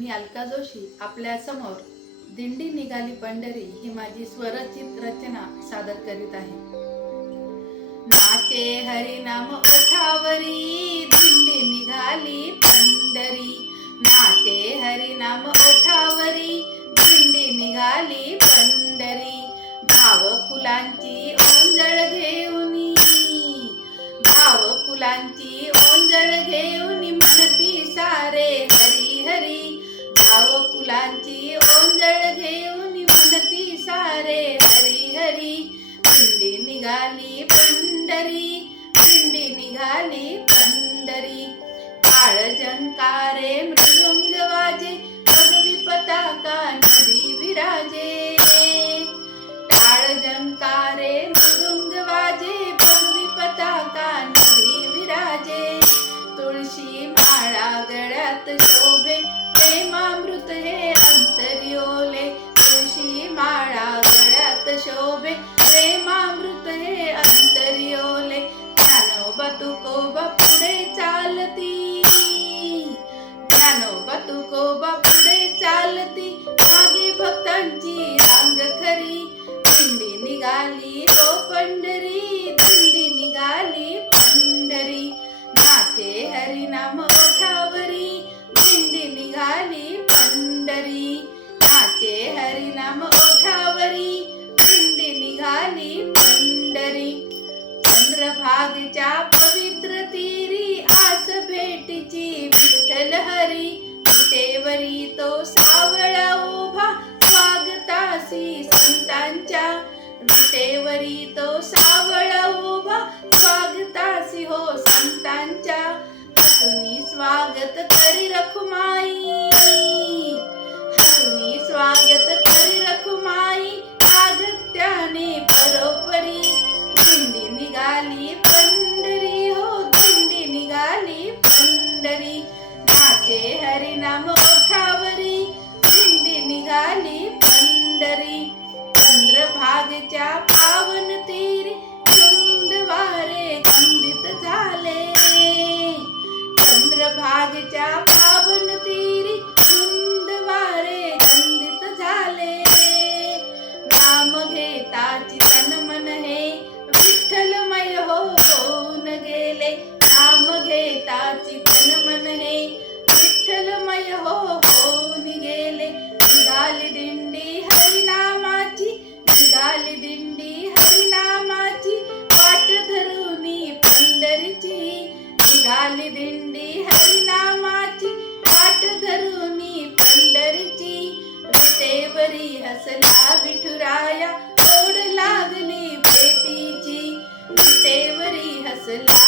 मी अलका जोशी आपल्या समोर दिंडी निघाली पंढरी ही माझी स्वरचित रचना सादर करीत आहे। नाचे हरिनाम ओठावरी दिंडी निघाली पंढरी, नाचे हरिनाम ओठावरी दिंडी निघाली पंढरी। भाव फुलांची ओंजळ घेऊनी, भाव फुलांची ओंजळ घेऊनी म्हणती सारे हरी हरी। भाव फुलांची ओंजळ घेऊनी म्हणती सारे हरी हरी। दिंडी निघाली पंढरी, दिंडी निघाली पंढरी। काळ झंकारे मृदुंग वाजे, भगवी पताका नदी विराजे। काळ झंकारे मृदुंग वाजे, भगवी पताका नदी विराजे। तुळशी माळा गळ्यात शोभे, प्रेमामृत हे अंतरी ओले। तुळशी माळा गळ्यात शोभे, प्रेमामृत हे अंतरी ओले। ज्ञानोबा तुकोबा पुढे चालती, ज्ञानोबा तुकोबा पुढे चालती, मागे भक्तांची रांग खरी। दिंडी निघाली हो पंढरी, दिंडी निघाली पंढरी। नाचे हरिनाम ओठावरी दिंडी निघाली पंढरी, नाचे हरिनाम ओठावरी दिंडी निघाली पंढरी। चंद्रभागेच्या पवित्र तीरी आस भेटीची विठ्ठल हरी। विटेवरी तो सावळा उभा स्वागतासी संतांच्या। विटेवरी तो सावळा उभा स्वागतासी हो संतांच्या। हसुनी स्वागत करी रखुमाई, हसुनी स्वागत करी रखुमाई, अगत्याने परोपरी। दिंडी निघाली पंढरी हो दिंडी निघाली पंढरी। नाचे हरिनाम ओठावरी दिंडी निघाली पंढरी। चंद्रभागेच्या पावन तीरी धुंद वारे गंधित झाले। चंद्रभागेच्या पावन तीरी धुंद वारे गंधित झाले। नाम घेता चितन मन हे विठ्ठलमय होऊन गेले। नाम घेता चितन मन हे विठ्ठलमय होऊन गेले। निघाली दिंडी हरिनामाची, निघाली दिंडी हरिनामाची, वाट धरुनी पंढरीची। निघाली दिंडी हरिनामाची, वाट धरुनी पंढरीची। विटेवरी हसला विठुराया, ओढ लागली भेटीची। विटेवरी हसला